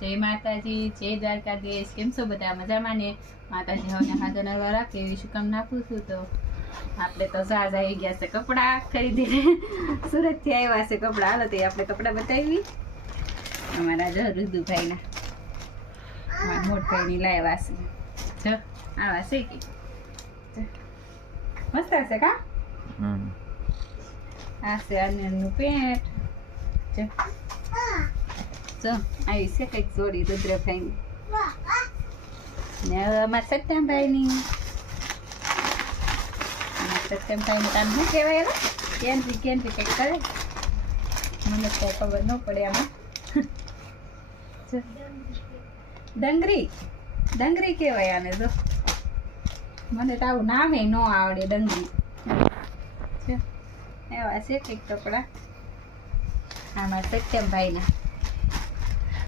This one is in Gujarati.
જય માતાજી, જય દ્વારકાધીશ. કેમ છો બધા? મજામાં ને? માતાજી હવે હાજર નવા રાખે એવી શુભકામના આપું છું. તો આપણે તો સાજ આવી ગયા છે કપડાં ખરીદીને, સુરતથી આવ્યા છે કપડાં. હાલો તે આપણે કપડાં બતાવી અમારા જો રુદુભાઈના, અમારા મોટભાઈની લાવ્યા છે. જો આવા છે કે મસ્ત હશે કા? આ છે અનિલનું પેન્ટ. જો જો આવી છે કંઈક જોડી રુદ્રભાઈની ને અમારા સત્યમભાઈની. સત્યમભાઈનું કામ શું કહેવાય? કેન્દ્રી કંઈક કરે, મને તો ખબર ન પડે આમાં. ડંગરી કહેવાય આને. જો મને તો આવું નામે ન આવડે, ડંગરી. એવા છે કંઈક કપડા આમાં સત્યમભાઈના.